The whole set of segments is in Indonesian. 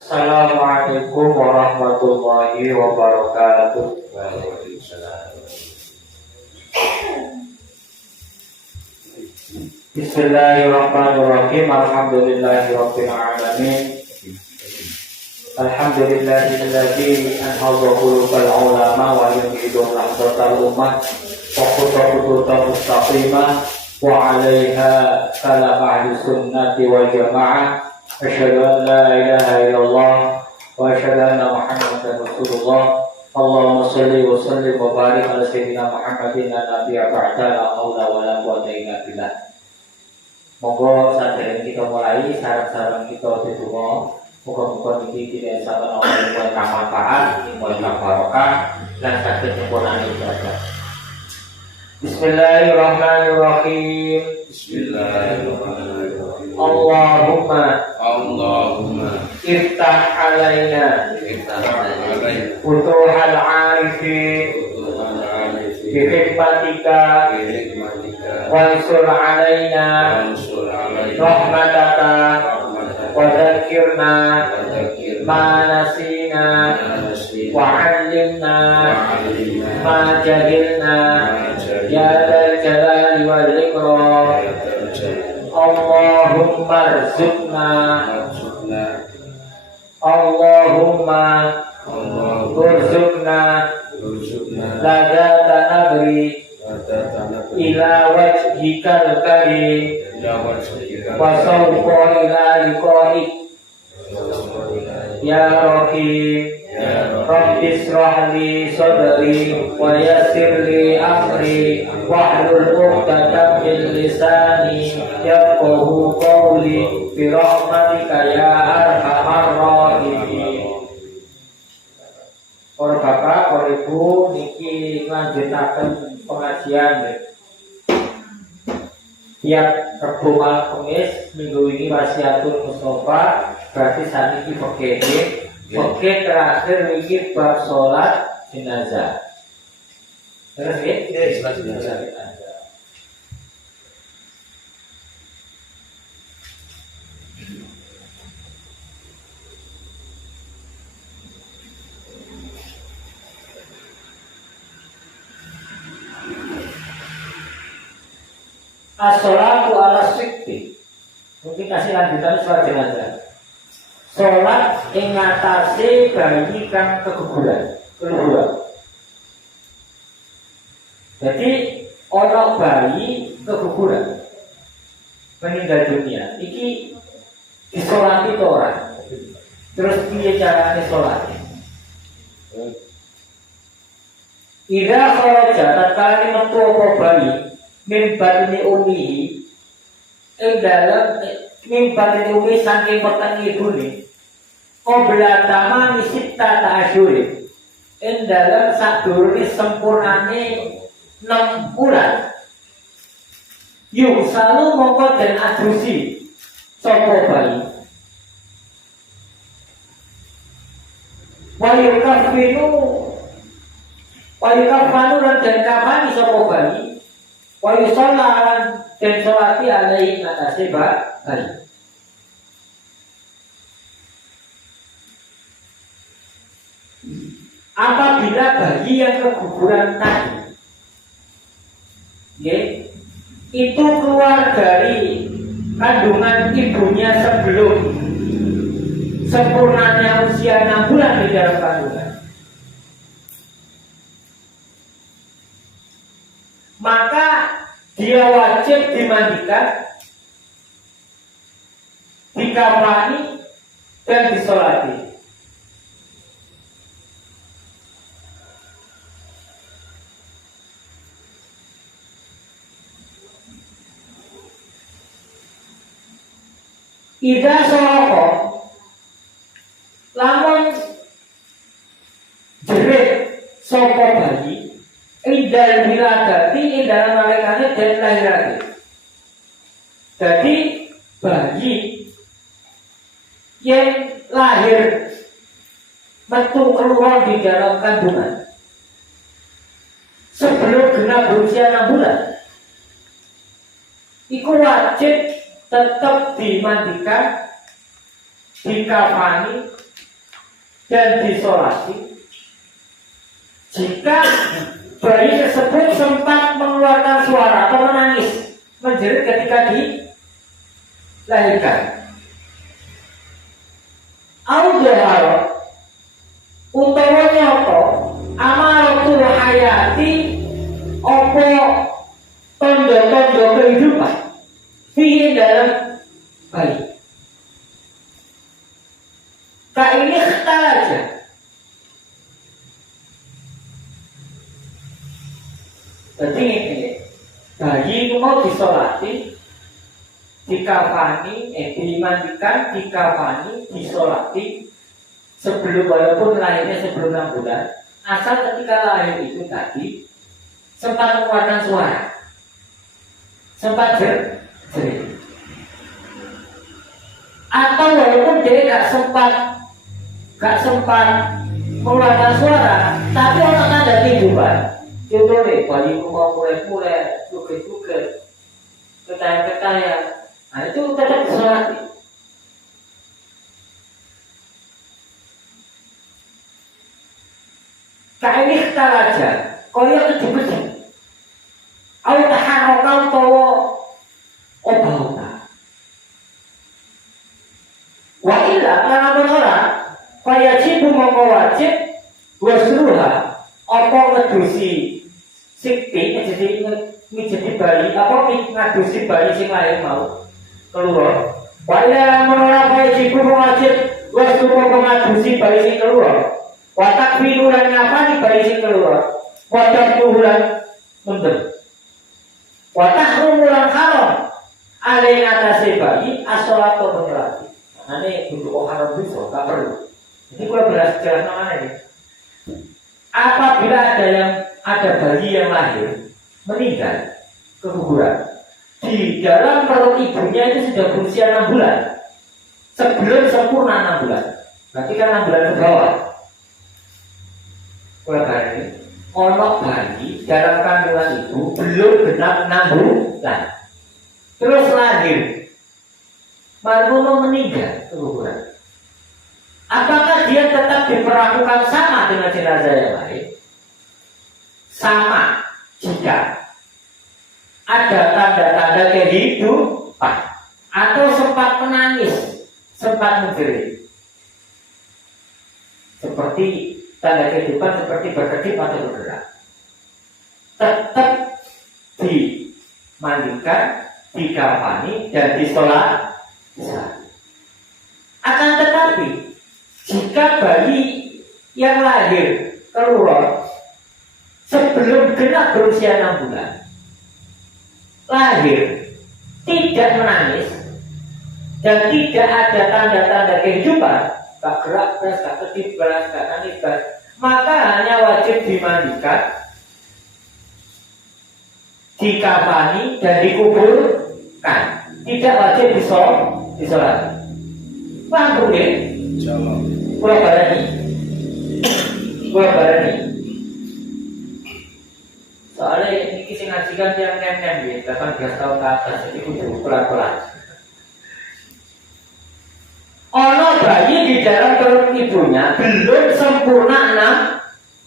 Assalamualaikum warahmatullahi wabarakatuh. Waalaikumsalam. Bismillahirrahmanirrahim. Alhamdulillahirabbil alamin. Alhamdulillahilladzi anhadha qulubal ulama wa yumhidu lahzatal ummah wa khutbatan mustaqimah wa 'alaiha salam ahli sunnati wal jamaah. Asyhadu an la ilaha illallah wa asyhadu anna Muhammadan Rasulullah. Allahumma shalli wa sallim wa barik ala sayyidina Muhammadin nabiyya ba'da la haula wa la quwwata illa billah. Monggo sadaya kita mulai sareng-sareng kita sedonga. Muga-muga niki tidak sabar Allah buat manfaat, buat barokah lan saged nyempurnani ibadah. Bismillahirrahmanirrahim. Bismillahirrahmanirrahim. Allahumma iftah alaina futuhal arifin bi hikmatika wansur alaina rahmataka wa dzakirna ma nasina wa 'allimna ma jahilna ya dzal jalali wal ikram. Allahumma urzuqna ladata nabri ila wajhikal karim wa sawfa ila liqa'ik ya rahim. Rabbi israh li sadri wa yassir li amri wahlul 'uqdatam min lisani yafqahu qawli bi rahmatika ya arhamar rahimin. Para bapak, para ibu, niki lanjutaken pengajian tiap Rebo malam Kamis. Minggu ini wasiatul Mustafa, berarti saat ini Oke, terakhir ini bab sholat jenazah. Terus ya? Sholat jenazah. As-sholatu ala sikti. Mungkin kasih lanjutan sholat jenazah. Sholat ing ngatasi bayi kang keguguran. Jadi ono bayi keguguran meninggal dunia. Iki disolati to ora? Terus piye carane sholat? Ida kharaja tatkala metu apa bayi min batni ummihi ing dalem mimbar ini saking petang ibune qabla tamami sitta ta'asyuri ing dalam sadurunge sempurnane 6 bulan yung selalu mongko dan adusi sapa bayi wa yukafanu dan kafani sapa bayi wa yusallaran dan sholati alaihi atase bayi. Apabila bayi yang keguguran tadi itu keluar dari kandungan ibunya sebelum sempurnanya usia 6 bulan di dalam kandungan, maka dia wajib dimandikan, dikafani, dan disolati. Ida soroko lamun jerit sopo bayi indal wiladati indal nalikane dan lahirake. Jadi bayi yang lahir metu keluar di dalam kandungan sebelum genap berusia 6 bulan, iku wajib tetap dimandikan, dikafani, dan disolati. Jika bayi tersebut sempat mengeluarkan suara atau menangis, menjerit ketika dilahirkan. Al-Dohar utawa nyoto amaratul hayati opo tondo-tondo kehidupan fihi dalam bayi. Ini aja. Jadi ini bayi itu mau disolati, dikafani, dimandikan, dikafani, disolati sebelum, walaupun lahirnya sebelum 6 bulan, asal ketika lahir itu tadi sempat mengeluarkan suara, sempat jerit, atau walaupun dia gak sempat mengeluarkan suara, tapi orang tanda kehidupan. Contohnya bayiku mau mulai suket-suket, ketayang-ketayang, nah itu tetap disolati. Ini kita aja, kaya keji-keji. Au taharokau tawa obauta. Wa illa lamun ora kaya jibu mongko wajib wasruha apa ngedusi sikti ngejeti bayi apa ngadusi bayi sing lahir mau keluar. Wa illa lamun ora kaya jibu wajib wasruha ngadusi bayi sing keluar. Wa takbiru lan ngapani bayi sing keluar. Wa takburan mundem. Wa tahrumu lan haram alai atase bayi as-shalatu berarti. Ini untuk haram bisa, tak perlu. Jadi kalau belas jalan mana ini? Apabila ada bayi yang lahir meninggal keguguran di dalam perut ibunya itu sudah berusia 6 bulan sebelum sempurna 6 bulan. Berarti kan 6 bulan ke bawah. Kalau bayi onok bayi dalam kandungan ibu belum genap 6 bulan, terus lahir, baru meninggal keguguran. Apakah dia tetap diperlakukan sama dengan jenazah yang lain? Sama jika ada tanda-tanda kehidupan atau sempat menangis, sempat menjerit. Seperti tanda kehidupan seperti berkedip atau bergerak. Tetap dimandikan, dikafani dan disolat. Akan tetapi jika bayi yang lahir keluar sebelum genap berusia 6 bulan, lahir tidak menangis dan tidak ada tanda-tanda kehidupan, gak gerak beras, gak kedip beras, gak nangis beras, maka hanya wajib dimandikan, dikafani dan dikuburkan, tidak wajib disolat. Paham boleh? Gua barani. Soalnya ini kisah ngajikan yang nem-nem ya, 18 tahun ke atas, jadi kudu pelan-pelan. Ono bayi di dalam perut ibunya belum sempurna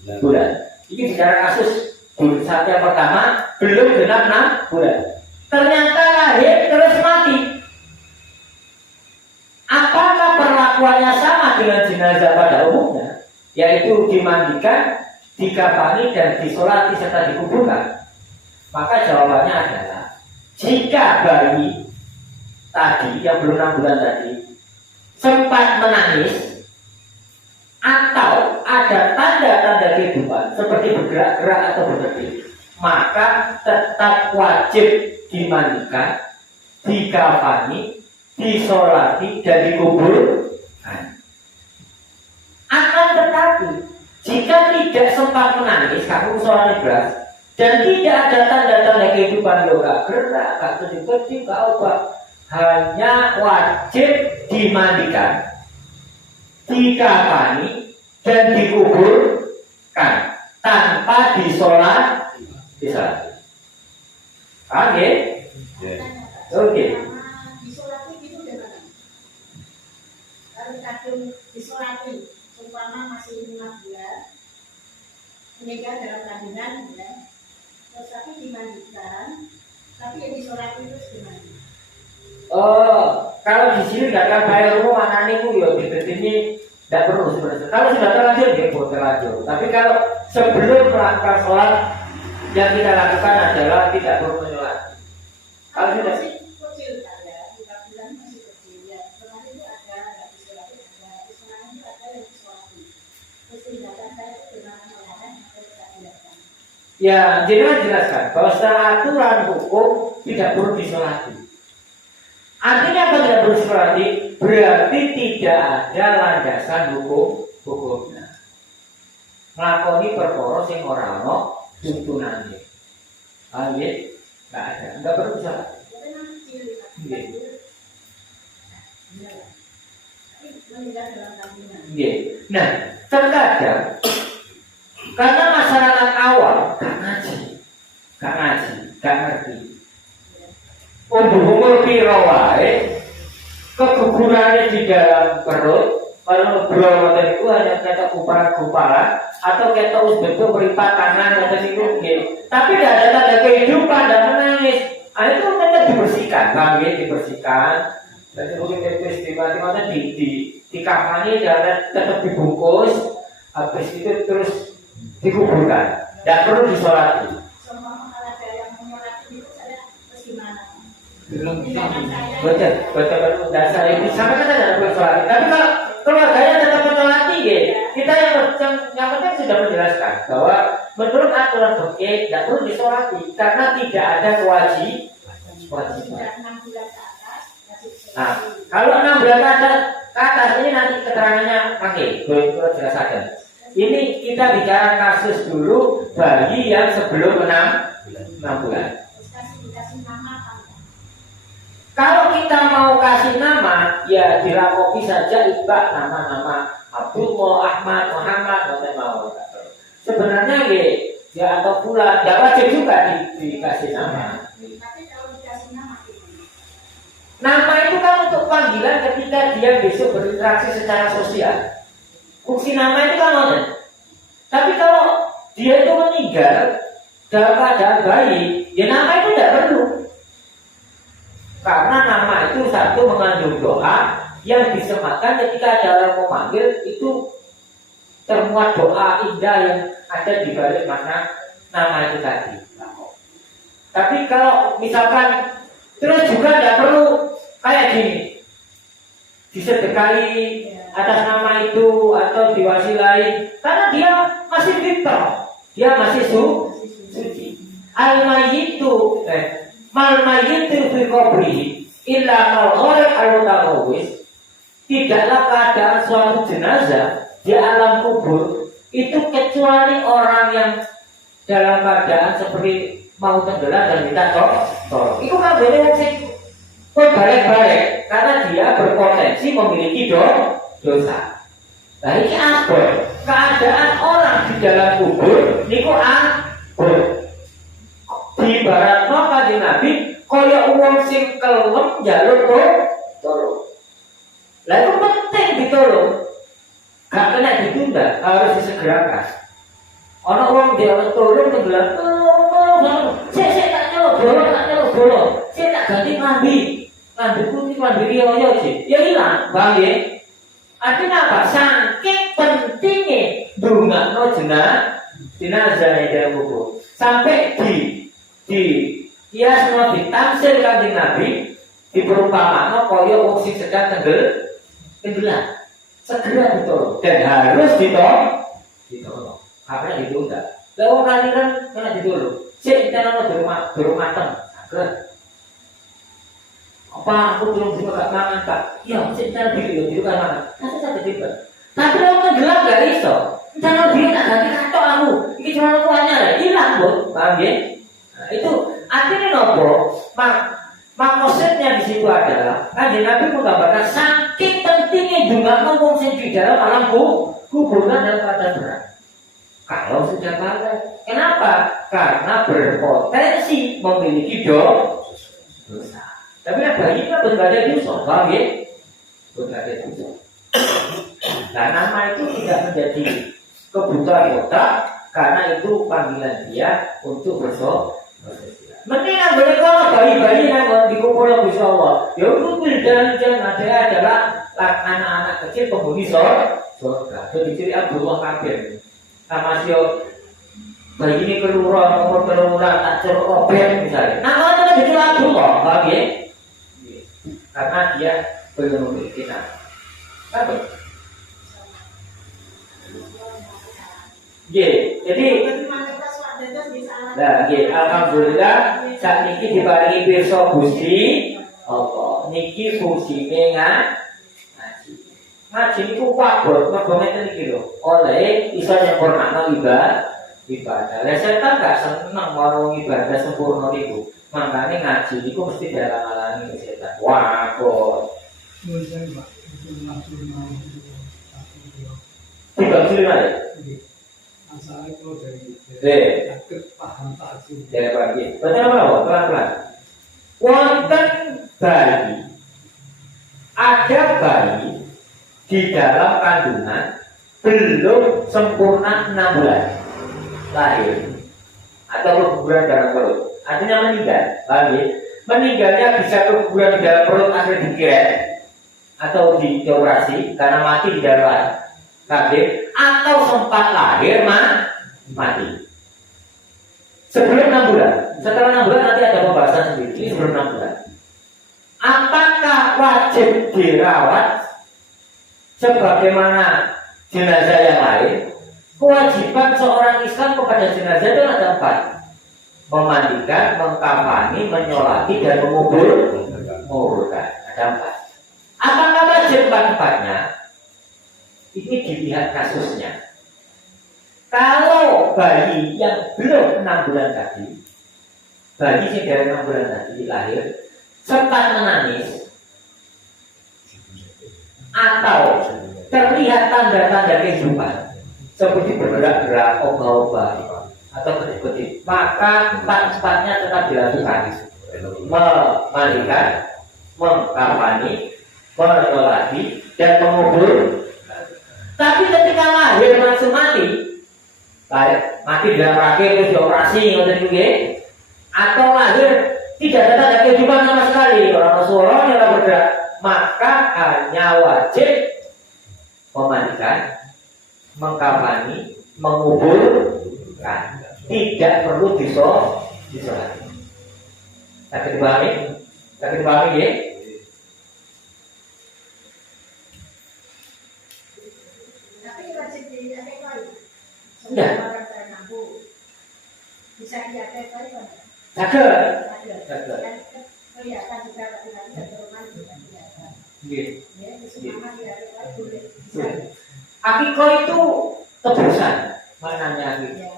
6 bulan. Ini bicara kasus saat yang pertama belum genap 6 bulan. Ternyata lahir terus mati. Apakah perlakuannya sama dengan jenazah pada umumnya? Yaitu dimandikan, dikafani dan disolati serta dikuburkan. Maka jawabannya adalah jika bayi tadi yang belum 6 bulan tadi sempat menangis atau ada tanda-tanda kehidupan seperti bergerak-gerak atau berdiri, maka tetap wajib dimandikan, dikafani, disolati dan dikuburkan. Akan tetapi jika tidak sempat menangis, kamu suaranya beras dan tidak ada tanda-tanda kehidupan, lo gak gerak, gak kedip-kedip, gak obat, hanya wajib dimandikan, dikafani dan dikuburkan tanpa disolati. Paham ya? Oke. Disolati itu dengan harus kadung disolati supaya umpama masih 5 bulan meninggal dalam kandungan ya, terus tapi dimandikan, tapi yang disolati terus gimana? Oh, kalau di sini nggak ada bayar umum anaknya itu ya di sini tidak perlu sebenarnya. Kalau sudah terlanjur dia boleh terlanjur. Tapi kalau sebelum melakukan sholat yang kita lakukan adalah tidak perlu menyolat. Kalau sudah masih kecil kan ya, 3 bulan masih kecil ya. Kemarin itu ada nggak disolati, ada sekarang itu ada yang disolati. Terus tindakan saya itu gimana melarang atau tidak dilakukan? ya jangan jelaskan bahwa secara aturan hukum tidak perlu disolati. Artinya apa tidak perlu disolati? Berarti tidak ada landasan hukumnya. Nglakoni perkara sing ora ana tuntunane. Nggih, enggak ada. Enggak perlu disolati. Tapi memang kecil ya. Nggih. Tapi meninggal dalam kandungan. Nggih. Nah, terkadang karena masyarakat awam gak ngaji, gak ngerti. Umur piro wae kegugurannya di dalam perut, kalau ngobrol itu hanya kata kuparan atau kata usbetul beripat tangan atau situ nggih. Tapi tidak ada tanda kehidupan dan menangis. Itu tetap dibersihkan, bang, dibersihkan. Jadi mungkin itu istimewa di kafani dan tetap dibungkus. Habis itu terus dikuburkan. Tidak perlu disolati. Semua kalau ada yang menyolati itu saya terus gimana? Betul dasar itu sampai kan ada bersolati. Tapi kalau keluarganya tetap mensolati, kita yang penting sudah menjelaskan bahwa menurut aturan fikih tidak perlu disolati karena tidak ada kewajiban. Nah, kalau 6 bulan ke atas ini nanti keterangannya pakai, gue jelaskan. Ini kita bicara kasus dulu bayi yang sebelum 6 bulan. Dikasih nama apa? Kalau kita mau kasih nama, ya dirakoki saja ibak nama-nama Abdullah, Ahmad, Muhammad, nggak mau. Sebenarnya ya atau pula tidak wajib juga dikasih nama. Tapi kalau dikasih nama Nama itu kan untuk panggilan ketika dia besok berinteraksi secara sosial. Fungsi nama itu kan ada. Tapi kalau dia itu meninggal dalam keadaan bayi, ya nama itu tidak perlu. Karena nama itu satu mengandung doa yang disematkan ketika ada orang memanggil itu termuat doa indah yang ada di balik makna nama itu tadi. Tapi kalau misalkan terus juga tidak perlu kayak gini disedekahi atas nama itu atau diwasilai karena dia masih fitrah, dia masih suci. Al-mayyitu mal-mayyitu fi qabrihi illa mal-gharib al-mutawwis. Tidaklah keadaan suatu jenazah di alam kubur itu kecuali orang yang dalam keadaan seperti mau tenggelam dan minta tolong. Itu kan benar sih. Balik-balik karena dia berpotensi memiliki dosa. Nah ini apa? Keadaan orang di dalam kubur niku abur. Di barat Kanjeng Nabi kaya wong sing kelem njaluk tolong. Lah itu penting ditolong. Gak kena ditunda, harus disegerakan. Ana wong dia tolong tenggelam, tolong. Saya tak nyelok bolong. Saya tak ganti mandi putih, mandi riyo sih. Ya hilang, bang ya. Artinya apa? Saking pentingnya ndongakno jenazah yang dalam kubur. Sampai dia semua ditamsil Kanjeng Nabi diperumpamakan kaya wong sing sedang tenggelam. Segera ditolong dan harus ditolong. Karena ditunda. Lah wong kaliran kena ditolong. Sik kita durung mateng. Saged. Apa aku belum juga gak mangan Pak? Ya, sik cara diri kan mangan. Kasih saja tiba. Tapi wong tenggelam gak iso. Jangan dia tak ganti katok aku. Iki cuma kuahnya lah, hilang Bu. Paham ya? Nah, itu artinya nopo? Maksudnya di situ adalah Kanjeng Nabi menggambarkan saking pentingnya juga wong sing di dalam alam kuburan dan keadaan berat. Kalau sudah kalah, kenapa? Karena berpotensi memiliki dosa. Tapi bayi kan berada di dosa, paham ya? Berada di dosa. Nah, nama itu tidak menjadi kebutuhan otak karena itu panggilan dia untuk bersosialisasi. Mendingan boleh kalau bayi-bayi yang dikumpul Gusti Allah. Ya kumpul jalan-jalan adalah anak-anak kecil penghuni surga. Jadi ciri Abdullah Kabir. Sama sio bayi ini keluar nomor keluar acur obeng misalnya. Nah, kalau itu Abdullah, paham ya? Karena dia belum memiliki nama. Apa? Jadi nah, alhamdulillah saat niki diparingi pirsa Gusti Allah. Niki fungsine ngaji. Ngaji niku wabot, mergo ngeten iki lho. Oleh iso nyempurnakno ibadah. Lah setan gak seneng karo ibadah sempurna niku. Makane ngaji niku mesti dialang-alangi setan. Wabot. Tidak silih masalah itu dari paham takjub dari pagi. Betul apa? Pelan-pelan. Wonten bayi, ada bayi di dalam kandungan belum sempurna 6 bulan lahir atau keguguran dalam perut. Artinya meninggal. Paham ya? Meninggalnya bisa keguguran di dalam perut akhirnya dikiret atau dioperasi karena mati di dalam kabin atau sempat lahir mati sebelum 6 bulan. Setelah 6 bulan nanti ada pembahasan sendiri. Ini sebelum 6 bulan. Apakah wajib dirawat sebagaimana jenazah yang lain? Kewajiban seorang Islam kepada jenazah itu ada 4: memandikan, mengkafani, menyolati, dan menguburkan. Ada 4. Apakah wajib 4-4-nya? Ini dilihat kasusnya. Kalau bayi yang belum 6 bulan tadi, bayi yang dari 6 bulan tadi lahir, sempat menangis, atau terlihat tanda-tanda kehidupan, seperti bergerak-gerak, obah-obah, atau kedip-kedip, maka 4-4-nya tetap dilakukan. Memandikan, mengkafani, menyolati, dan mengubur. Tapi ketika lahir langsung mati di dalam rahim terus dioperasi atau lahir tidak ada tanda kehidupan sama sekali, orang suara yang bergerak, maka hanya wajib memandikan, mengkafani, menguburkan, tidak perlu disolati. Sakit dipahami ya? Enggak. Bisa diakai kan? Jaga. Kelihatan juga laki-laki dan perempuan juga kelihatan. Ya, semua diakai boleh. Akikoh itu tebusan. Maknanya akikoh.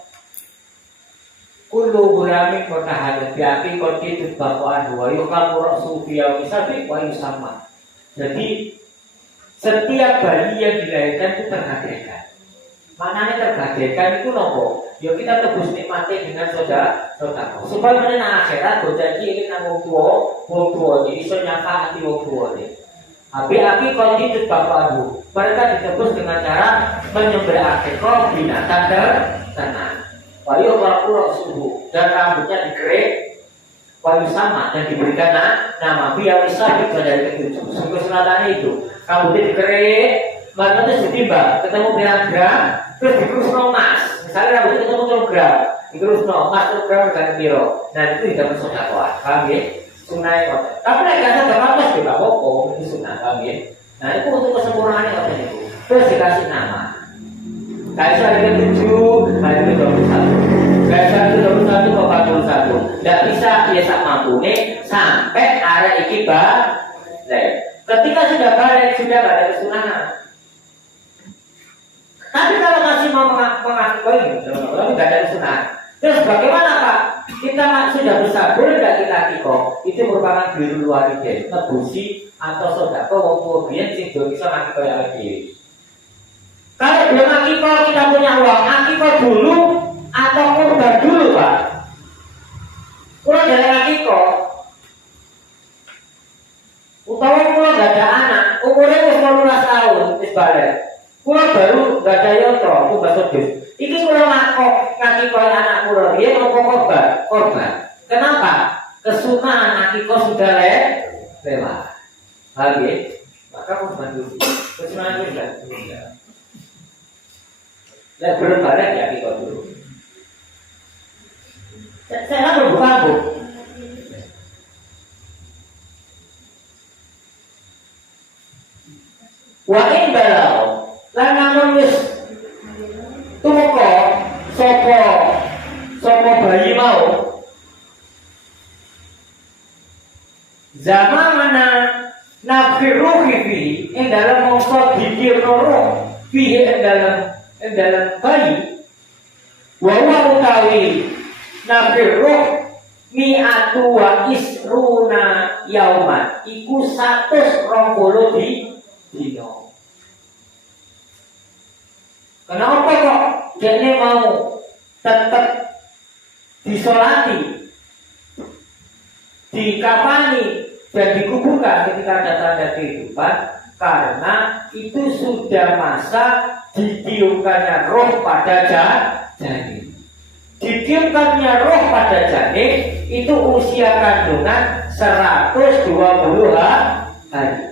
Kullu gulamin mutahadat bi akikoh itu bakwaan wa yuqamu ra'su fi yawmi sabi wa yusamma. Jadi setiap bayi yang dilahirkan itu terhadirkan. Maknanya tergadaikan itu nopo. Ya kita tebus nikmati dengan saudara. Supaya menang akhirat berjanji ini nang wong tua jadi iso nyafaati wong tua ini. Abi kalau itu bapak abu, mereka ditebus dengan cara menyembelih akikah binatang ternak. Wayu kalau subuh dan rambutnya dikerek, wayu sama dan diberikan nama biar bisa dari ketujuh. Sungguh sunatan itu rambutnya dikerek, maknanya setimbang ketemu gram, terus dikurusno emas. Misalnya rambutnya ketemu kilogram, dikurusno emas kilogram dengan kilo. Nah itu tidak masuk dakwah, paham ya? Sunnah itu. Tapi nek gak ada emas juga apa-apa, itu sunnah, paham ya? Nah itu untuk kesempurnaan yang itu. Terus dikasih nama. Kaisar itu 7, hari itu 21. Kaisar itu 21 ke 41. Tidak bisa biasa mampu nih sampai area iki balik. Ketika sudah balik sudah gak ada kesunahan. Tapi kalau masih mau mengaku ini, tapi tidak ada kesunahan. Terus bagaimana Pak? Kita sudah besar, boleh tidak kita akikoh? Itu merupakan biru walidain, nebusi atau sodako wong tua biyen sing do iso akikoh ya lagi. Kalau belum akikoh kita punya uang, akikoh dulu atau kurban dulu Pak? Kurang dari akikoh. Utawa kula gak ada anak, umurnya wis 18 tahun, wis balik. Kula gak ada yotro, aku bahasa dus. Iki kula ngaki koyo anak kula riyen apa korban. Kenapa? Kesunahan akikah sudah lewat. Lagi, maka korban dulu. Kesunahan itu enggak. Ya berbalik ya akikah dulu. Saya berbuka bu. Wain balau, lan namun wis tumeka sapa bayi mau zaman mana nafiruhi fi ing dalam mongso dikirno roh fi ing dalam bayi wa utawi nafiruh mi'atu wa isruna yauman iku 120 dino. Kenapa kok dia mau tetap disolati, dikafani dan dikuburkan ketika ada tanda kehidupan? Karena itu sudah masa ditiupkannya roh pada janin. Ditiupkannya roh pada janin itu usia kandungan 120 hari.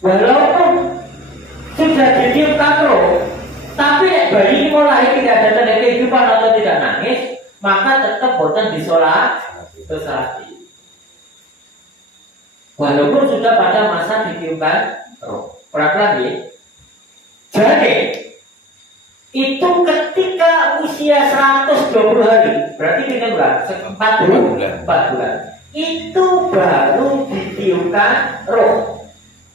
Walaupun sudah ditiupkan roh, tapi bayi ini mulai tidak ada tanda kehidupan atau tidak nangis, maka tetap boten disolati. Walaupun sudah pada masa ditiupkan roh. Perhatian ya. Jadi itu ketika usia 120 hari, berarti kita berapa? 4 bulan. Itu baru ditiupkan roh.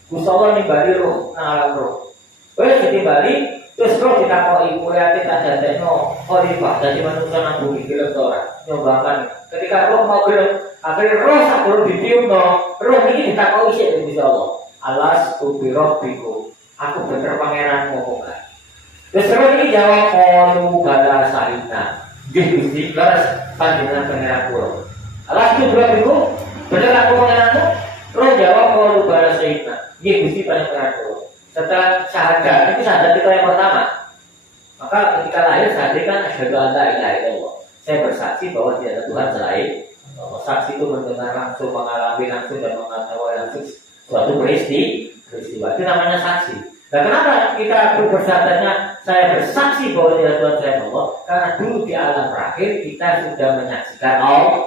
Gusowo nimbali roh, alam roh. Wes ditimbali, terus roh ditakoki kuliah kita dadekno khalifah dadi manusia nang bumi gelem to ora. Nyobakan. Ketika roh mau gelem, akhirnya roh sakurung ditiupno, roh iki ditakoki sik Gusti Allah. Alas kubirabbiku. Aku bener pangeranmu kok enggak. Terus roh iki jawab qalu bala sa'ina. Nggih Gusti, leres panjenengan pangeran kula. Alas kubirabbiku, bener aku pangeranmu? Roh jawab qalu bala sa'ina. Iya Gusti panjenengan kula. Setelah syahadat, itu syahadat kita yang pertama. Maka ketika lahir syahadat kan asyhadu an la ilaha illallah. Saya bersaksi bahwa tidak ada Tuhan selain Allah. Saksi itu mendengar langsung, mengalami langsung dan mengetahui langsung suatu peristiwa. Itu namanya saksi. Dan kenapa kita bersyahadatnya saya bersaksi bahwa tidak ada Tuhan selain Allah? Karena dulu di alam terakhir kita sudah menyaksikan Allah.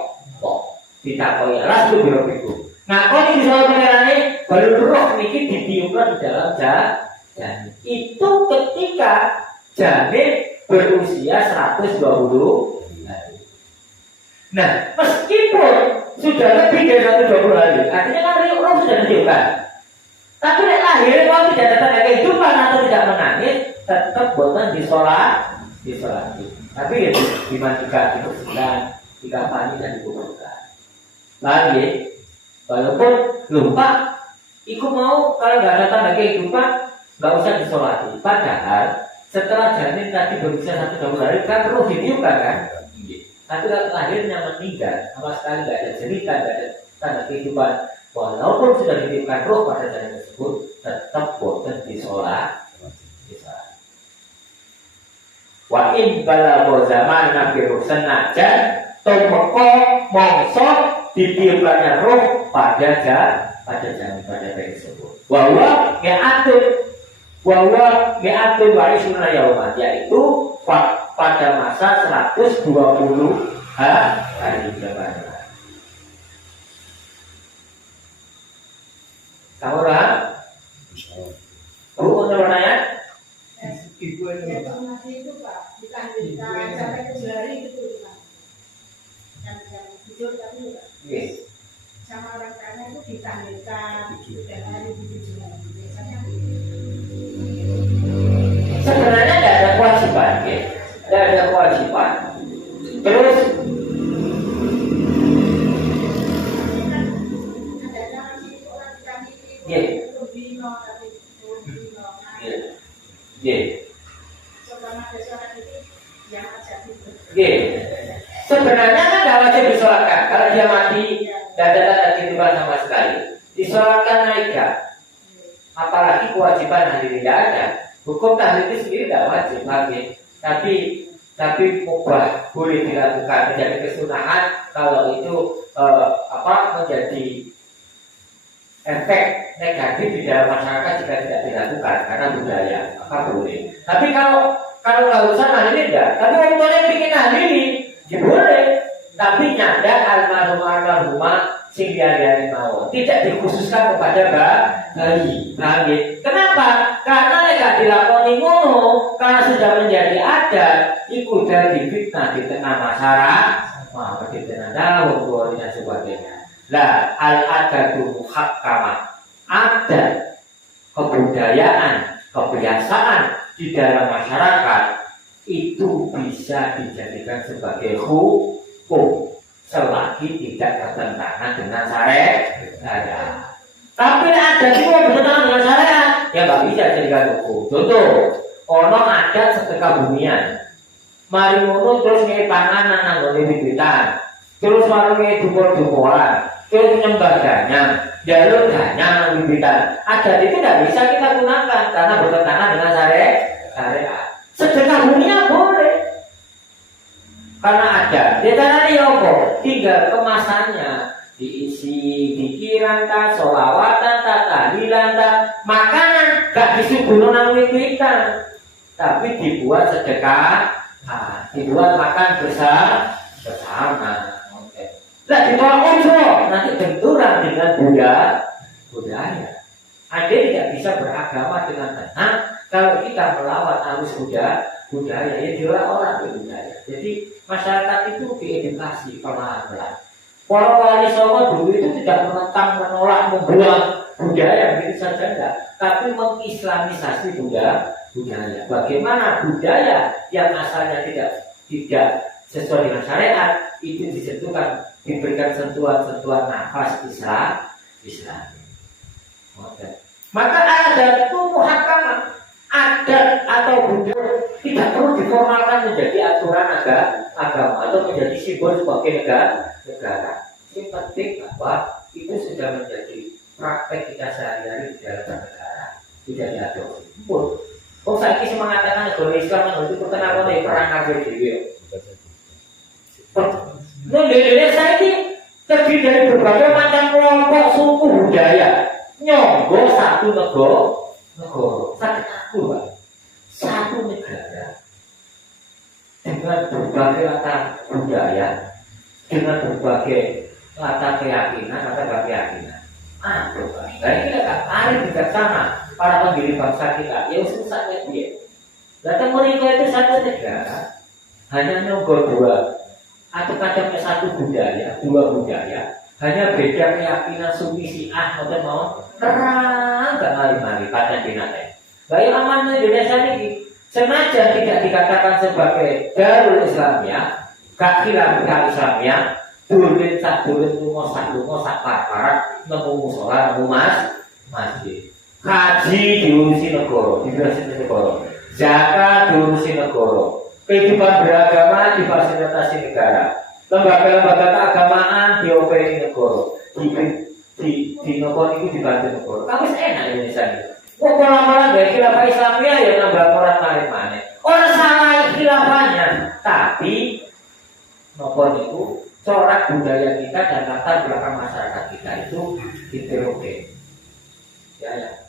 Ditakoi rasul birobiku. Nah, kok ini soal pengerane baru roh niki ditiupkan di dalam janin. Itu ketika janin berusia 120 hari. Nah, meskipun sudah lebih dari 120 hari, artinya kan roh sudah ditiupkan. Tapi lahir kalau tidak datang dari kehidupan atau tidak menangis, tetap boten disolati. Tapi ya dimandikan, dibersihkan, dikafani dan dikuburkan. Lagi. Walaupun lupa, ikut mau kalau nggak ada tanda kehidupan, nggak usah disolati. Padahal setelah janin tadi berusia 120 hari kan roh ditiupkan kan? Tapi lahirnya meninggal, sama sekali nggak ada cerita, nggak ada tanda kehidupan. Walaupun sudah ditiupkan roh pada janin tersebut, tetap boten disolati. Wa in balagha zaman nabi senajan tumeka mongso ditiupkannya roh pada janin pada bayi tersebut. Bahwa mi'atun wa isruna yauman, yaitu pada masa 120 hari jabatan. Kamu paham? Bu untuk bertanya? Ibu ini Pak. Masih itu Pak, dikandilkan sampai 7 hari itu Pak. Jam tidur tapi Yes. sama orang karena itu ditandilkan 3 hari di 7 hari biasanya Sebenarnya tidak ada kewajiban, ya. Tidak ada kewajiban. Terus ada orang sih orang dikandil Iya. itu bino tapi bino Iya. coba ada suara itu yang Oke. Sebenarnya kan tidak wajib disolatkan. Kalau dia mati dan tidak ada kehidupan sama sekali, disolatkan naika. Apalagi kewajiban hari tidak ada. Hukum tahlil itu sendiri tidak wajib lagi. Tapi mubah boleh dilakukan, menjadi kesunahan kalau itu menjadi efek negatif di dalam masyarakat jika tidak dilakukan karena budaya, maka boleh. Tapi kalau nggak usah nahlil tidak. Tapi orang tuanya bikin nahlil, ya boleh. Tapi nyanda almarhumah sing diari mau tidak dikhususkan kepada bayi. Kenapa? Karena tidak dilakoni ngono, karena sudah menjadi adat, itu sudah difitnah di tengah masyarakat, di tengah daun, dan sebagainya. Lah al-adatu muhakkamah, adat, kebudayaan, kebiasaan di dalam masyarakat itu bisa dijadikan sebagai hukum selagi tidak bertentangan dengan syariat. Tapi ada juga yang bertentangan dengan syariat, ya nggak bisa jadikan hukum. Contoh, ono adat sedekah bumian, mari ngono terus ngei panganan nanggone bibitan, terus warunge dukor-dukoran, terus nyembah ganyang, jalur ganyang bibitan. Adat itu tidak bisa kita gunakan karena bertentangan dengan syariat. Sedekah bumian boleh. Karena ada, dia caranya ya apa? Tinggal kemasannya diisi pikiran ta, sholawatan ta, tahlilan ta, makanan gak disuguhno nang wiwitan, tapi dibuat sedekah, dibuat makan bersama. Oke. Lah ditolak ojo, nanti benturan dengan budaya. Ada tidak bisa beragama dengan tenang kalau kita melawan arus budaya ya diorang orang budaya. Jadi masyarakat itu diedukasi pelan-pelan. Para wali songo dulu itu tidak menentang, menolak, membuang budaya begitu saja enggak, tapi mengislamisasi budaya. Bagaimana budaya yang asalnya tidak sesuai dengan syariat itu disentuhkan, diberikan sentuhan-sentuhan nafas Islam. Maka adat itu muhakkamah, adat atau budaya tidak perlu diformalkan menjadi aturan agama atau menjadi simbol sebagai negara. Yang penting bahwa itu sudah menjadi praktek kita sehari-hari di dalam negara, tidak diadopsi. Saya ingin mengatakan negara Islam itu perkenalkan dari perang kafir juga. Indonesia ini terdiri dari berbagai macam kelompok suku budaya. Nyonggo satu negara. Sakit aku, Pak. Satu negara dengan berbagai latar budaya, dengan berbagai latar keyakinan. Nah ini agak arif bijaksana para pendiri bangsa kita. Ya susahnya dia. Datang mereka itu satu negara, hanya nyonggo dua atau kadangnya dua budaya, hanya beda keyakinan sufi Syiah atau mau terang gak mari-mari pada dinate. Baik aman Indonesia ini sengaja tidak dikatakan sebagai Darul Islamiyah, gak khilafah Islamiyah, durin lungo sak parat, nemu musola, nemu masjid. Haji diurusi negara, zakat diurusi negara, kehidupan beragama difasilitasi negara, lembaga-lembaga keagamaan diopeni negara, di negara itu dibantu negara. Kamu enak Indonesia ini. Kok malah dari khilafah Islamiyah ya nambah orang mana? Orang salah khilafahnya, tapi nopo itu corak budaya kita dan latar belakang masyarakat kita itu diteroke. Ya.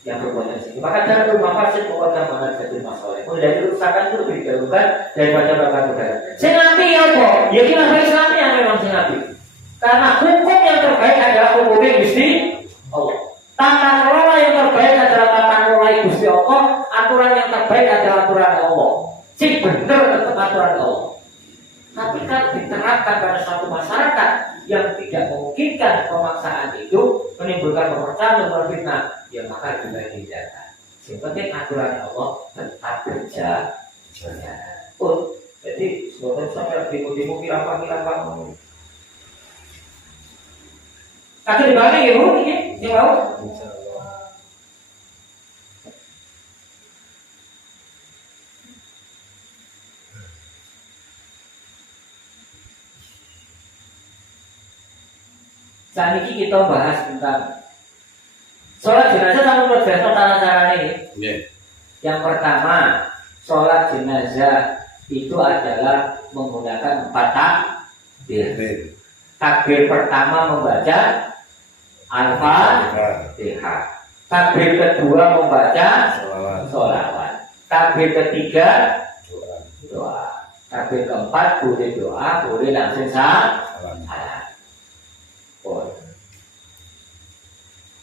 Yang berbuat sini. Maka jangan rumah fasid pokoknya banget jadi masalah. Mulai dari usahakan itu lebih didahulukan daripada belakang budaya. Sengapi ya kok? Ya khilafah Islamiyah memang sengapi. Karena hukum yang terbaik adalah hukum Gusti Allah. Tata kelola yang terbaik adalah tata kelola Gusti Allah. Aturan yang terbaik adalah aturan Allah. Sing bener tetap aturan Allah. Tapi kalau diterapkan pada suatu masyarakat yang tidak memungkinkan pemaksaan itu menimbulkan pemerkosaan dan berfitnah, ya maka juga dihindarkan. Yang penting aturan Allah tetap berjalan. Jadi sebetulnya sampai timu-timu khilafah. Kakek dibagi ya bu, ini yang mau. Saat ini kita bahas tentang sholat jenazah sama berjelas tata caranya ini. Yang pertama, sholat jenazah itu adalah menggunakan 4 takbir. Takbir pertama membaca Al-Fatihah. Takbir kedua membaca sholawat. Takbir ketiga doa. Takbir keempat boleh doa, boleh langsung salam.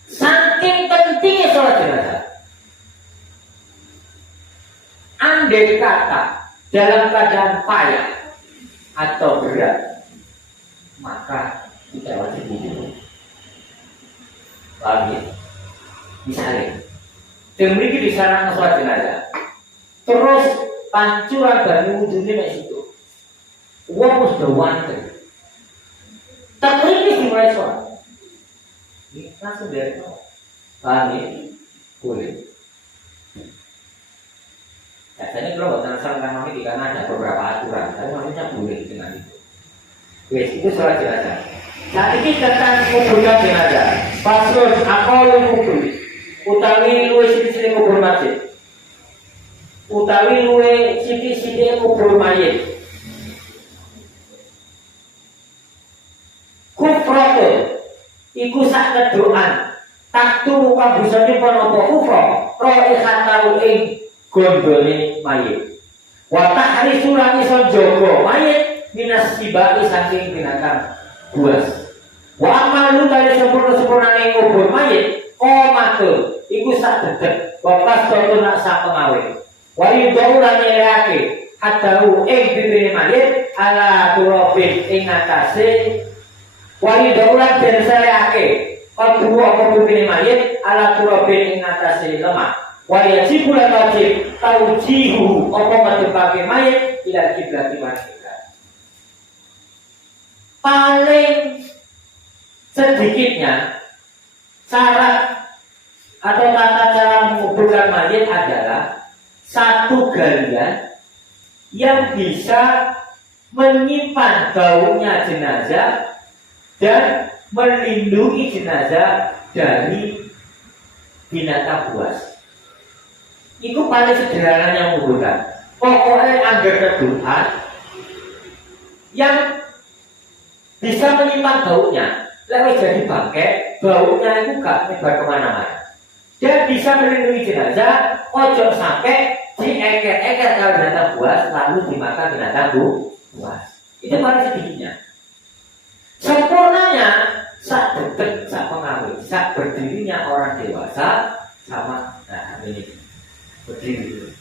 Saking pentingnya sholat jenazah. Andai kata dalam keadaan payah atau berat, maka kita wajib hidup. Paham ya? Misalnya, demikian di sana sholat jenazah. Terus pancuran banyu wudhunya di situ. Uang sudah wanter. Tapi dimulai sholat. Ini langsung dari nol. Paham ya? Boleh. Biasanya kalau buat saran kami karena ada beberapa aturan, tapi maksudnya boleh dengan itu. Yes, itu sholat jenazah. Saat ini tentang kuburan jenazah. Paslon akal kubur, utawi luwe sisi kubur masjid, utawi luwe sisi kubur mayit. Kufroto, iku sak kedoan. Taktu muka busane penopo kufro, roh ikan tahu gondole mayit. Wa tahrisu lan iso jaga mayit minas sibai saking binatang buas. Wa amalu kali sempurna-sempurnane ngubur mayit qomatu iku sak dedeg wapas toto nak sak pengawe. Wa yudau lan nyelake hadau ing bibire mayit ala turabin ing atase wa yudau lan derselake kedua apa bibire mayit ala turabin ing atase lemah. Wajib bulan wajib taujihu apa menjepake mayit ila kiblat kiblat. Paling sedikitnya cara atau tata cara menguburkan mayit adalah satu galian yang bisa menyimpan baunya jenazah dan melindungi jenazah dari binatang buas. Itu paling sederhana yang menguburkan. Pokoknya anggar kedudukan yang bisa menyimpan baunya. Lewat jadi bangkai, baunya itu gak menyebar kemana-mana. Dan bisa melindungi jenazah. Ojo sampai dieker-eker kalau binatang buas lalu dimakan binatang buas. Itu paling sedikitnya. Sempurnanya sak detik, sak pengawin, sak berdirinya orang dewasa sama ini. Berdiri.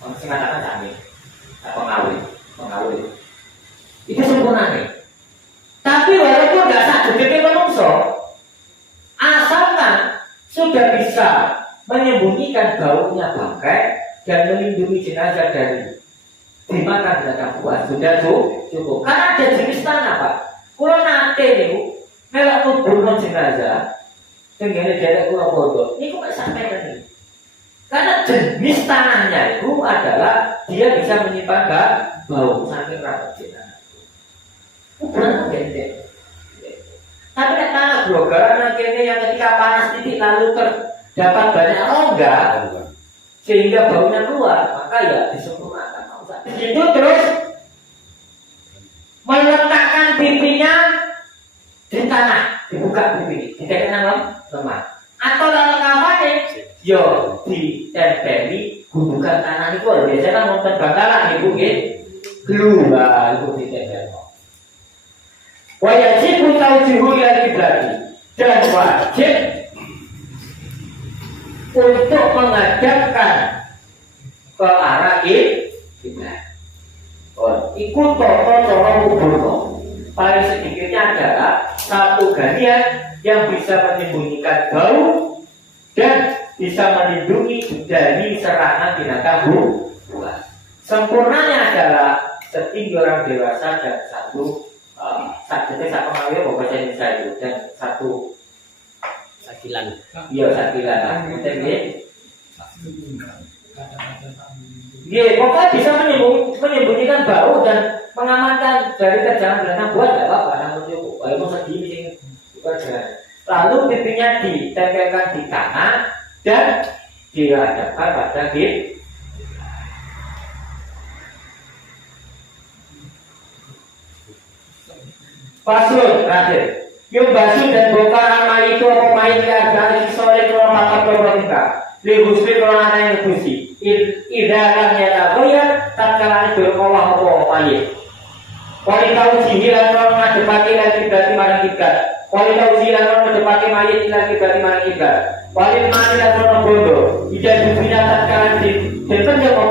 Orang sing katakan kami, pengawin. Itu sempurna nih. Tapi walaupun nggak sah detiknya menungso, asalkan sudah bisa menyembunyikan baunya bangkai dan melindungi jenazah dari dimakan binatang buas sudah cukup. Karena ada jenis tanah pak. Kalau nanti nih, melak kubur jenazah, dengan daerah Pulau Bodoh, ini kok sampai kan ini? Karena jenis tanahnya itu adalah dia bisa menyimpan bau saking rapat jenazah. Kuburan pendek. Tapi tanah grogaran ini yang ketika panas titik lalu terdapat banyak rongga sehingga baunya keluar, maka ya disempurnakan. Itu terus meletakkan pipinya di tanah, dibuka pipi, ditekan lemah. Atau lalu kapannya, yo ditempeli gundukan tanah itu. Biasanya kan nonton bakalan ibu gitu, lah ibu ditempel. Wajib taujihu ila kiblat dan wajib untuk menghadapkan ke arah kiblat. Ikut toto cara kuburno. Paling sedikitnya adalah satu galian yang bisa menyembunyikan bau dan bisa melindungi dari serangan binatang buas. Sempurnanya adalah setinggi orang dewasa dan satu pengawin bahasa Indonesia itu dan satu sakilan. Iya sakilan. Iya, pokoknya bisa menyembunyikan bau dan mengamankan dari kerjaan belakang buat nggak apa-apa, namun cukup. Walaupun segini sih kerjaan. Lalu pipinya ditempelkan di tangan dan dihadapkan pada kiblat. Fasul terakhir. Yung basuh dan bongkaran mayit itu apa mayit keadaan sore kalau makan problematika. Legusri kalau ada yang kusi. Idaran nyata goyar tatkala berkawah apa mayit. Wali tahu sihiran kalau ngadepati lagi berarti mana kiblat. Wali tahu sihiran kalau ngadepati mayit lagi berarti mana kiblat. Wali mani dan kalau bondo. Ida dubina tatkala dan apa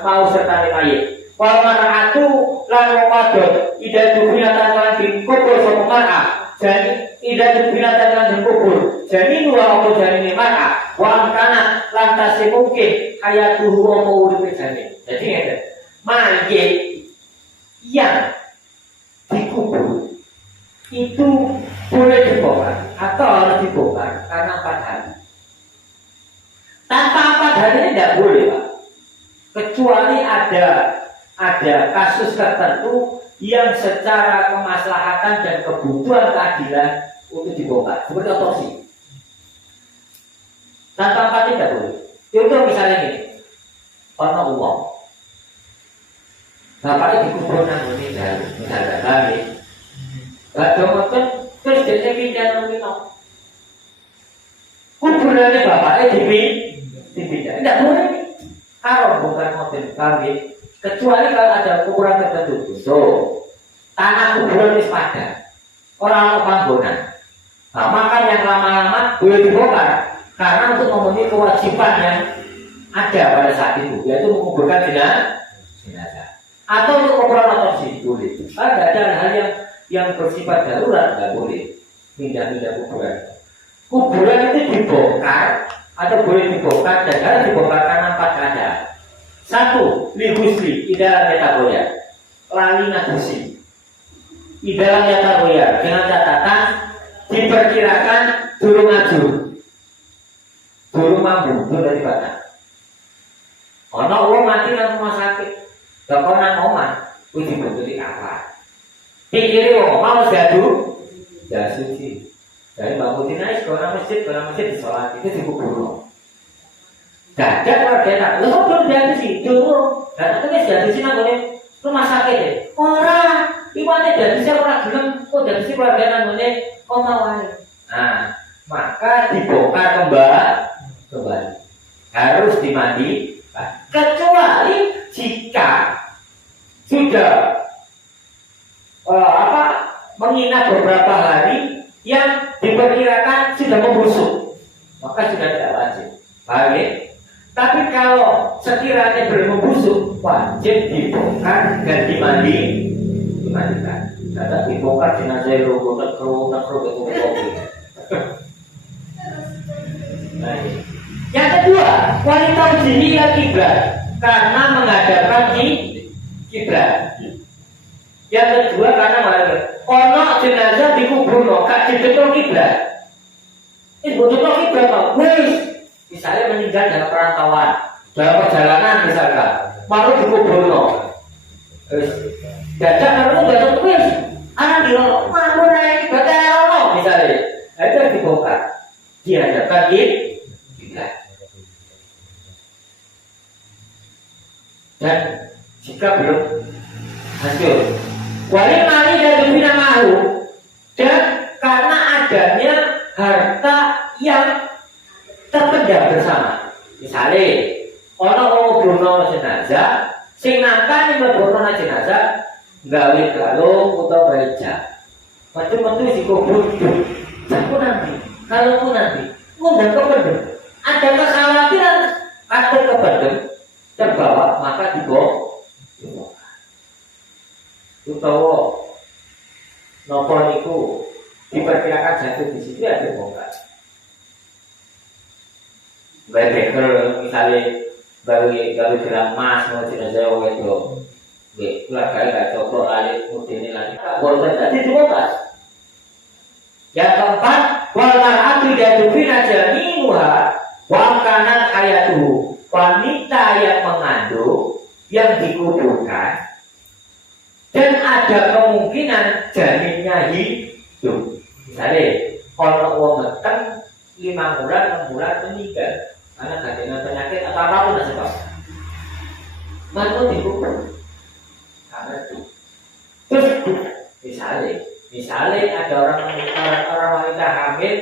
mau serta mayit. Wal mar'atu lan wong wadon ida dubina tatkala dikubur sapa mar'ah. Jadi ida dubina tatkala dikubur. Jadi dua apa jane mar'ah. Wa kana lantas mungkin hayatuhu apa uripe jane. Jadi ngene. Mayit yang dikubur itu boleh dibongkar atau harus dibongkar karena 4 hari. Tanpa 4 hari ini tidak boleh, Pak. Kecuali ada kasus tertentu yang secara kemaslahatan dan kebutuhan keadilan untuk dibongkar, seperti otopsi. Tanpa 4 hari tidak boleh. Contoh misalnya ini, ono uang. Bapaknya dikubur nang ngene dalu, misalnya kami. Gak domoten terus dene pindah nang kene. Kuburane bapaknya dipindah. Tidak boleh. Kalau bukan mobil kami, kecuali kalau ada kuburan tertentu. So, tanah kuburan itu padat. Orang panggonan. Nah, maka yang lama-lama boleh dibongkar karena untuk memenuhi kewajiban yang ada pada saat itu, yaitu menguburkan jenazah. Atau untuk kuburan otopsi boleh. Ada hal yang bersifat darurat nggak boleh pindah-pindah kuburan. Kuburan itu dibongkar atau boleh dibongkar dan harus dibongkar karena 4 keadaan. 1. Ligusli idalam metaboya lali nadusi idalam metaboya dengan catatan diperkirakan durung ajur durung mampu itu dari batang. Ono uang mati nang rumah sakit. Gak nang omah, kudu dibentuki apa? Pikire wong mau jadu, ya suci. Dari bangun dinais ke orang masjid disolat itu dikubur. Dadak keluarga tak, lu kok belum jadi sih, dulu. Dan itu jadi sih nanggone rumah sakit deh. Orang, ibaratnya jadi sih orang gelem, kok jadi sih keluarga nanggone omah wae. Nah, maka dibongkar kembali. Harus dimandi. Kecuali jika sudah menginap beberapa hari yang diperkirakan sudah membusuk, maka sudah tidak wajib. Paham ya? Tapi kalau sekiranya belum membusuk, wajib dibongkar dan dimandikan. Tidak dibongkar jenazah rogo nekro itu. Nah, yang kedua, wanita ujihi kiblat karena menghadapkan kiblat. Yang kedua karena ono jenazah dikubur gak dibetul kiblat. Betul kiblat wis misalnya meninggal dalam perantauan, dalam perjalanan misalkan, malu dikubur wis dadak karo dadak wis ana dilo malu naik kiblat misalnya. Itu dibongkar. Dihadapkan kiblat. Dan jika belum hancur, wali mali dan dubina mahu, dan karena adanya harta yang terpendam bersama. Misalnya, orang mau bunuh jenazah, sing nangkani membunuh jenazah, gawe galung atau beja, macam-macam dikubur. Aku nanti, kalau nanti, ngundang ke pendem, ada kekhawatiran atau ke pendem terbawa, maka dibongkar. Utawa nopo niku diperkirakan jatuh di situ ya dibongkar. Baik misalnya gawe gelang emas mau jenazah itu, keluarga gak coba alih mudine lagi, boleh tadi dibongkar. Yang keempat, wal mar'atu jadufina jaminuha wa kanat hayatuhu. Wanita yang mengandung yang dikuburkan Dan ada kemungkinan janinnya hidup. Misalnya, kalau wong meteng 5 bulan, 6 bulan meninggal karena dengan penyakit atau apapun sebab. Maka dikubur. Karena itu. Terus misalnya ada orang wanita hamil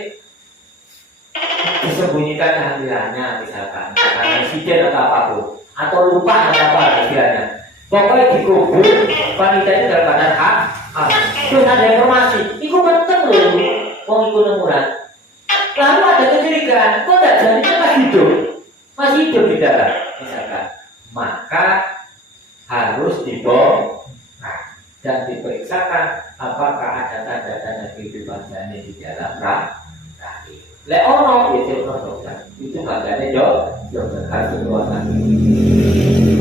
disembunyikan kehamilannya misalkan karena insiden atau apapun atau lupa atau apa istilahnya. Pokoknya dikubur wanita itu dalam keadaan hamil. Terus ada informasi, itu penting loh, mau ikut nemuran. Lalu ada kecurigaan, kok tidak janinnya masih hidup di dalam, misalkan. Maka harus dibongkar dan diperiksakan apakah ada tanda-tanda kehidupan janin di dalam rahim. Leono itu dokter, itu nggak ada dokter harus dikeluarkan.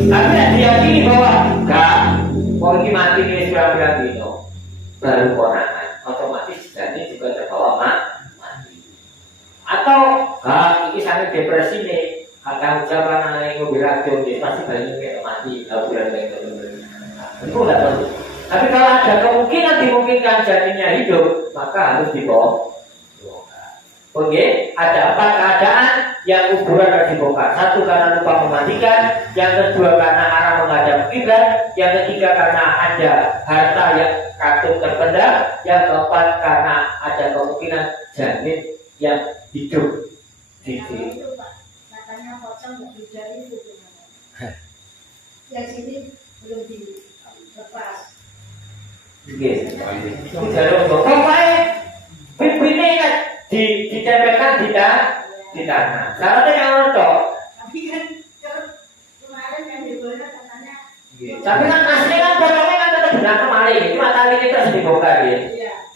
Tapi diyakini bahwa enggak, kalau ini mati ini berapa dino baru konangan, otomatis janin juga terbawa mati. Atau ini sampai depresi nih. Akan ucapan yang mobil racun dia pasti banyak kayak mati kalau bilang kayak itu nggak tahu. Tapi kalau ada kemungkinan dimungkinkan janinnya hidup, maka harus dibongkar. Oke, ada 4 keadaan yang kuburan harus dibongkar. 1 karena lupa mematikan, yang kedua karena arah menghadap kiblat, yang ketiga karena ada harta yang katut terpendam, yang keempat karena ada kemungkinan janin yang hidup di sini. Katanya pocong nggak dijari itu gimana? Yang sini belum dilepas. Oke, itu jalur pokoknya pimpinnya kan ditempelkan di tanah. Syaratnya yang rontok. Tapi kan kemarin yang diboleh katanya. Tapi kan aslinya kan pocongnya kan tetap benar kemarin. Cuma tali ini terus dibongkar ya.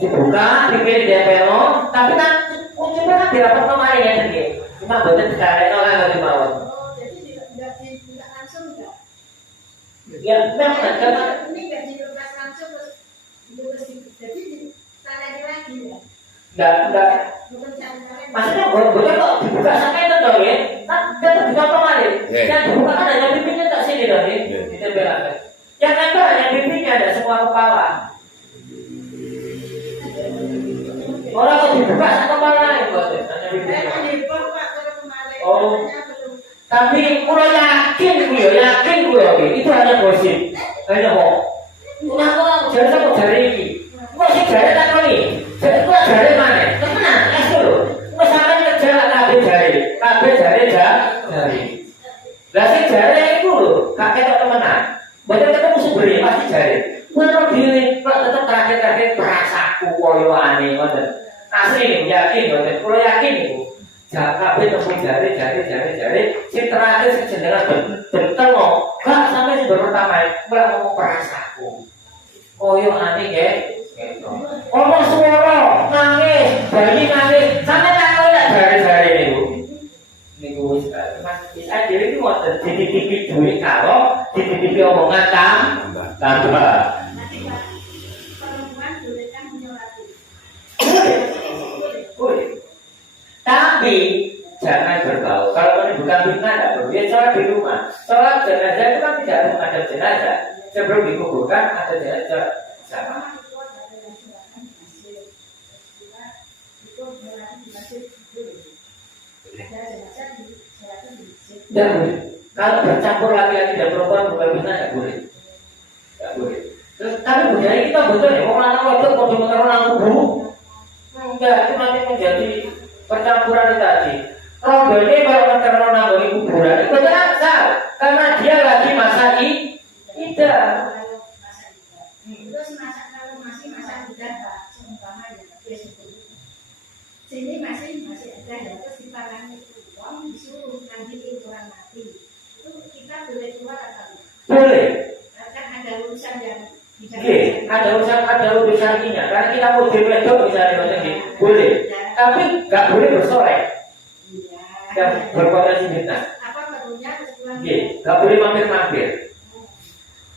Dibuka, dipilih DPO, tapi kan kuncinya kan dirapat kemarin ya tadi. Cuma betul dicari orang nggak dimauan. Oh, jadi tidak langsung enggak? Ya, memang ini nggak dilepas langsung terus jadi ditandai lagi ya? Enggak. Bukan cari-cari. Maksudnya boleh kok dibuka sampai itu dong ya? Kan tetap dibuka kemarin. Yang dibuka kan hanya pipinya tak sini dong ya? Ditempelkan. Yang itu hanya pipinya, ada semua kepala. Orang kok dibuka sama kepala yang hanya pipinya. Oh, tapi kurang yakin gue, itu hanya gosip, hanya kok. Kenapa jari sama jari ini? Kok si jari tak nih? Jari mana? Tenang, es dulu. Kok sampai ngejar kabeh jari. Lah si jari itu loh, kakek tak temenan. Betul ketemu sumber pasti jari. Menurut diri, kok tetap terakhir perasaku koyo aneh, ngoten. Asli yakin, ngoten. Kalau yakin itu. Kabeh temu jari, si terakhir si jenengan betul loh, gak sampai si pertama, gak ngomong perasaku. Koyo aneh ya, ngomong suara, nangis, bayi nangis, sampai nangis lah jari-jari ini. Ini gue sekali, mas, bisa diri itu mau titip-titip duit kalau titip-titip omongan tambah. Nanti Pak, perempuan boleh kan menyolati? Boleh. Tapi jangan berbau. Kalau menimbulkan fitnah tidak perlu. Ya sholat di rumah. Sholat jenazah itu kan tidak harus menghadap jenazah. Sebelum dikuburkan ada jenazah sama. Tidak boleh. Kalau bercampur laki-laki dan perempuan bukan fitnah tidak boleh. Tidak boleh. Tapi budaya kita betul ya. Orang anak waktu mau orang kubur. Enggak, itu nanti menjadi percampuran tadi. Rombonnya kalau menterno nanggoni kuburan itu terasa karena dia lagi masa ida. Terus kalau masih masa ida Pak, seumpama ya sini masih ada ya, terus diparani uang disuruh nanti orang mati. Itu kita boleh keluar atau tidak? Boleh. Kan ada urusan yang ada urusan ini. Karena kita mau diledok misalnya macam ini, boleh. Tapi nggak boleh bersolek. Yang berpotensi fitnah. Apa perlunya keseluruhan? Nggak boleh mampir-mampir.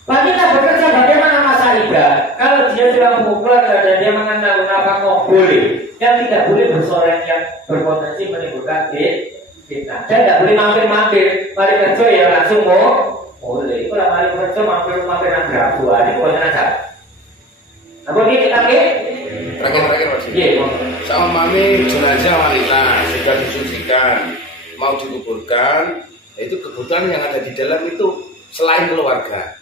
Wanita bekerja bagaimana masa ida? Kalau dia sudah memukul dan dia mengenal apa mau boleh. Yang tidak boleh bersolek yang berpotensi menimbulkan fitnah. Dia nggak boleh mampir-mampir. Mari kerja ya langsung mau boleh. Iku lah mari kerja mampir nang grafu. Ini kok aja. Apa iki kita ke? Terakhir Mas. Iya, Sama mami jenazah wanita sudah disucikan, mau dikuburkan, itu kebutuhan yang ada di dalam itu selain keluarga,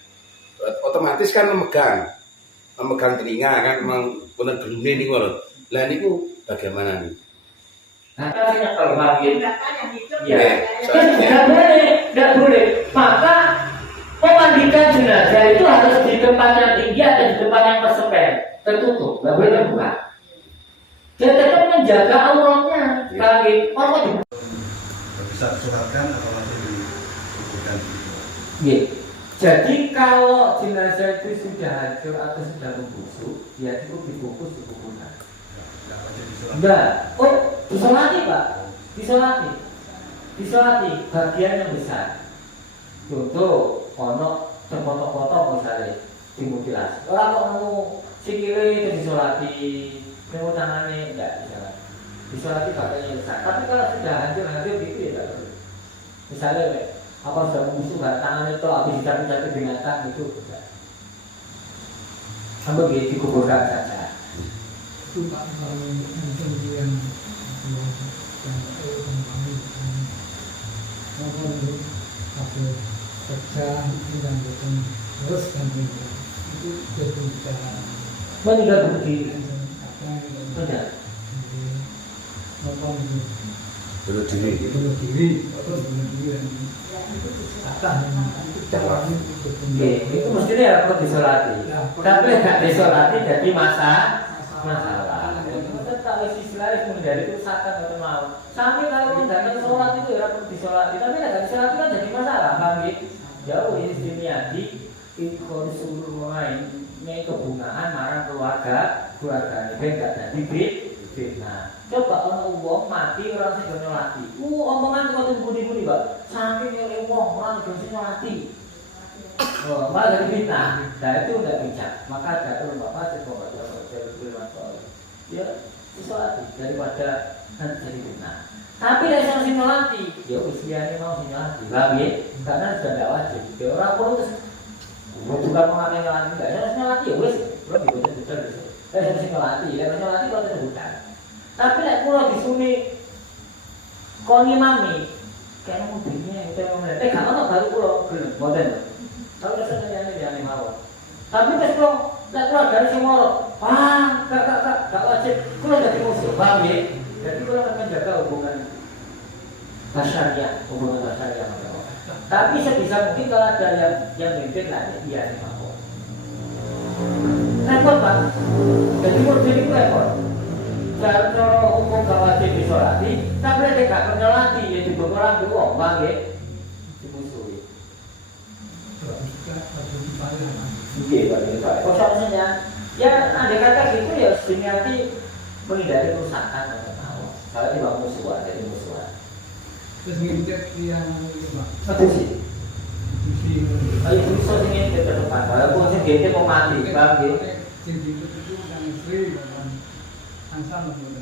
otomatis kan memegang telinga kan, memang benar gelune nih kalau, lah ini bagaimana nih? nah kalau mungkin Tindakan yang hidup Iya. ya. Tidak boleh. Maka memandikan jenazah itu harus di tempat yang tinggi atau di tempat yang tertutup, nggak boleh terbuka. Dia tetap menjaga auratnya. Kali orang Bisa disolatkan atau masih dikuburkan gitu. Iya. Jadi kalau jenazah itu sudah hancur atau sudah membusuk, ya cukup dibungkus dikuburkan. Nggak wajib disolatkan. Enggak. Oh, disolati Pak. Disolati bagian yang besar. Contoh, ono terpotong-potong misalnya dimutilasi. Orang kok mau sikile itu disolati, mau tangannya enggak disolati. Disolati bagian yang besar. Tapi kalau sudah hancur gitu ya enggak perlu. Misalnya apa sudah membusuk tangan itu habis dicabut-cabut binatang itu enggak. Sampai dikuburkan saja. Itu Pak kalau kemudian hasil kerja dan bukan terus dan itu jadi bisa Meninggal bunuh diri. apa yang Tidak. apa Bunuh diri. bunuh diri atau bunuh diri yang kata itu caranya Oke, itu mestinya ya perlu disolati. Tapi nggak disolati jadi masalah. Tetap istilahnya menghindari kerusakan atau mau. Sampai kalau nggak sholat itu ya perlu disolati. Tapi nggak disolati kan jadi masalah, bang. Jauh ini diniati itu disuruh mulai kebungaan marah keluarga ini nggak jadi fitnah. Coba orang uang mati orang sih nyolati. Omongan kau tuh budi Pak. Sampai nyoleh uang orang sih nyolati. Oh, malah jadi fitnah. Nah itu udah bijak. Maka ada turun bapak coba ya disolati daripada nanti jadi fitnah. Tapi dari sang nyolati, ya usianya mau nyolati, lagi karena sudah tidak wajib. Ya orang pun terus bukan mengambil nyolati enggak. Saya nyolati ya wes, belum dibutuh-butuh. Saya harus nyolati, kalau tidak bukan. Tapi nek kula disuni koni mami, kayaknya mobilnya itu yang ngomong. Gak ono baru kula gelem, mboten. Kalau rasanya yang mawon. Tapi terus kula nek kula dari sing moro, gak wajib. Kula dadi musuh, paham ya? Jadi kula akan menjaga hubungan syariah. Tapi sebisa mungkin kalau ada yang mimpin lah, iya sih mawon. Repot Pak. Jadi mobil itu repot. Cara hukum gak wajib disolati, tapi dia gak menyolati, ya dibuat orang tua, bang ya, dimusuhi. Iya, Pak. Konsepnya, ya ada kata gitu ya, nanti menghindari kerusakan atau tahu. Kalau tidak musuhan, jadi musuhan. terus ngintip yang Itu sih. Ayo bisa ingin ke depan, walaupun sih mau mati, bang ya. itu yang istri sama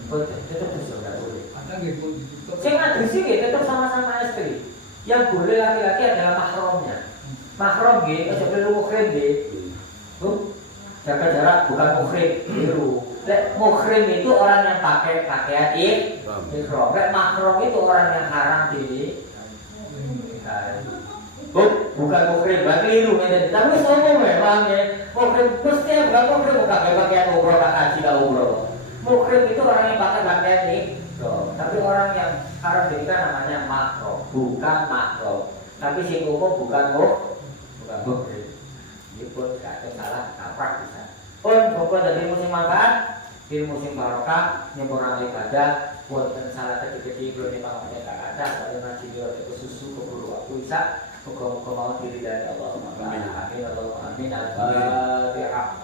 Tetap bisa, nggak boleh. ada gitu ditutup Yang agresi tetap sama-sama istri. Yang boleh laki-laki adalah mahramnya. Mahram gitu, seperti mukhrim gitu. Jaga jarak bukan mukhrim biru. Mukhrim itu orang yang pakai pakaian ihram. Mahram itu orang yang haram di bukan mukhrim, berarti itu tapi semua memang ya. Mukhrim mesti bukan mukhrim, bukan pakaian umroh, haji atau umroh. Mukhrim itu orang yang pakai pakaian tapi orang yang haram kita namanya makro, bukan makro. Tapi si umum bukan mukhrim. Ini pun gak ada salah, kaprah bisa. Pun pokok dari musim manfaat, di musim barokah, nyempurna ibadah, buat salah kecil-kecil belum dipanggil gak ada. Kalau nanti dia itu susu keburu waktu bisa, muka-muka mau diri dari Allah. Amin, Allah, amin, al-Fatihah.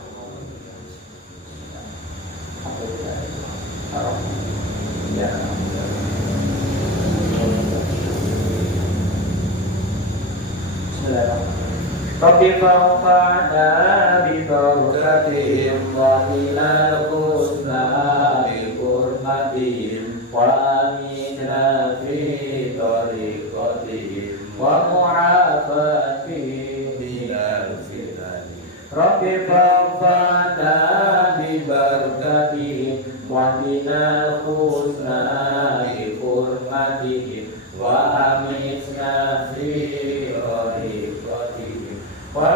Rabbi fa'fa'na bi barakatihim wa ilal husna bi hurmatihim wa aminna fi tariqatihim wa mu'afatihim bi Rabbi fa'fana bi barakatihim wa minal husna bi hurmatihim wa amitna fi radiqatihim wa